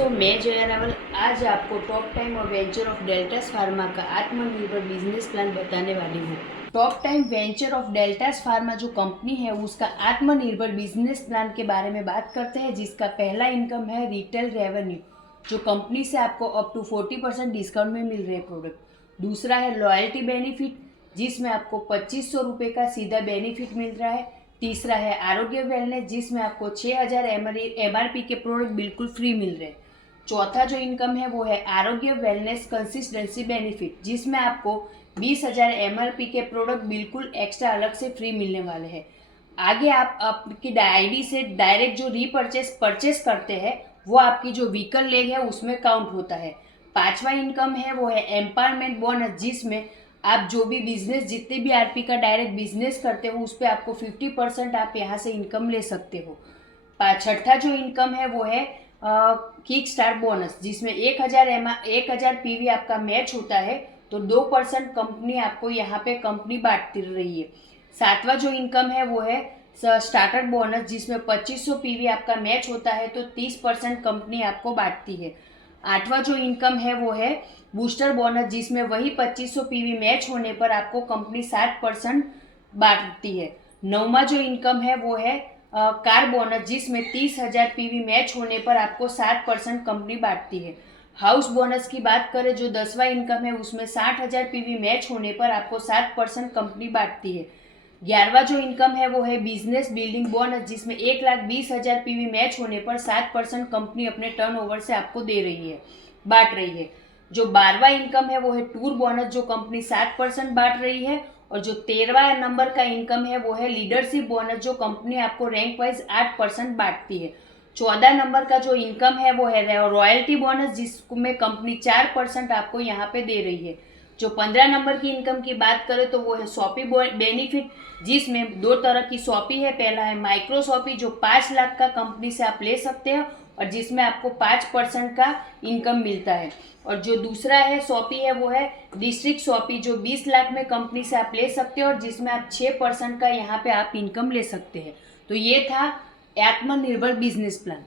तो मैं जया रावल आज आपको टॉप टाइम और वेंचर ऑफ डेल्टास फार्मा का आत्मनिर्भर बिजनेस प्लान बताने वाली हूँ। Top time venture of deltas pharma जो कंपनी है उसका आत्मनिर्भर बिजनेस प्लान के बारे में बात करते हैं, जिसका पहला इनकम है रिटेल रेवेन्यू, जो कंपनी से आपको अप टू 40% डिस्काउंट में मिल रहे हैं प्रोडक्ट। दूसरा है लॉयल्टी बेनिफिट, जिसमें आपको 2500 रुपये का सीधा बेनिफिट मिल रहा है। तीसरा है आरोग्य वेलनेस, जिसमें आपको 6000 MRP के प्रोडक्ट बिल्कुल फ्री मिल रहे हैं। चौथा जो इनकम है वो है आरोग्य वेलनेस कंसिस्टेंसी बेनिफिट, जिसमें आपको 20,000 MRP के प्रोडक्ट बिल्कुल एक्स्ट्रा अलग से फ्री मिलने वाले हैं। आगे आप आपकी आईडी से डायरेक्ट जो परचेस करते हैं वो आपकी जो व्हीकल लेग है उसमें काउंट होता है। पांचवा इनकम है वो है एम्पावरमेंट बोनस, जिसमें आप जो भी बिजनेस जितने भी आरपी का डायरेक्ट बिजनेस करते हो उस पर आपको 50% आप यहाँ से इनकम ले सकते हो। छठा जो इनकम है वो है किक स्टार्ट बोनस, जिसमें 1000 PV आपका मैच होता है तो 2% कंपनी आपको यहाँ पे कंपनी बांटती रही है। सातवां जो इनकम है वो है स्टार्टर बोनस, जिसमें 2500 PV आपका मैच होता है तो 30% कंपनी आपको बांटती है। आठवां जो इनकम है वो है बूस्टर बोनस, जिसमें वही 2500 PV मैच होने पर आपको कंपनी 60% बांटती है। नौवां जो इनकम है वो है कार बोनस, जिसमें 30,000 PV मैच होने पर आपको 60% कंपनी बांटती है। हाउस बोनस की बात करें जो 10वां इनकम है उसमें 60,000 PV मैच होने पर आपको 60% कंपनी बांटती है। 11वां जो इनकम है वो है बिजनेस बिल्डिंग बोनस, जिसमें 1,20,000 PV मैच होने पर 60% कंपनी अपने टर्नओवर से आपको दे रही है, बांट रही है। जो 12वां इनकम है वो है टूर बोनस, जो कंपनी 60% बांट रही है। और जो 13वां नंबर का इनकम है वो है लीडरशिप बोनस, जो कंपनी आपको रैंक वाइज 8% बांटती है। 14 नंबर का जो इनकम है वो है रॉयल्टी बोनस, जिसमें कंपनी 4% आपको यहाँ पे दे रही है। जो 15 नंबर की इनकम की बात करें तो वो है शॉपी बेनिफिट, जिसमें दो तरह की शॉपी है। पहला है माइक्रो शॉपी, जो 5 लाख का कंपनी से आप ले सकते हैं और जिसमें आपको 5% का इनकम मिलता है। और जो दूसरा है शॉपी है वो है डिस्ट्रिक्ट शॉपी, जो 20 लाख में कंपनी से आप ले सकते हो और जिसमें आप 6% का यहाँ पे आप इनकम ले सकते हैं। तो ये था आत्मनिर्भर बिजनेस प्लान।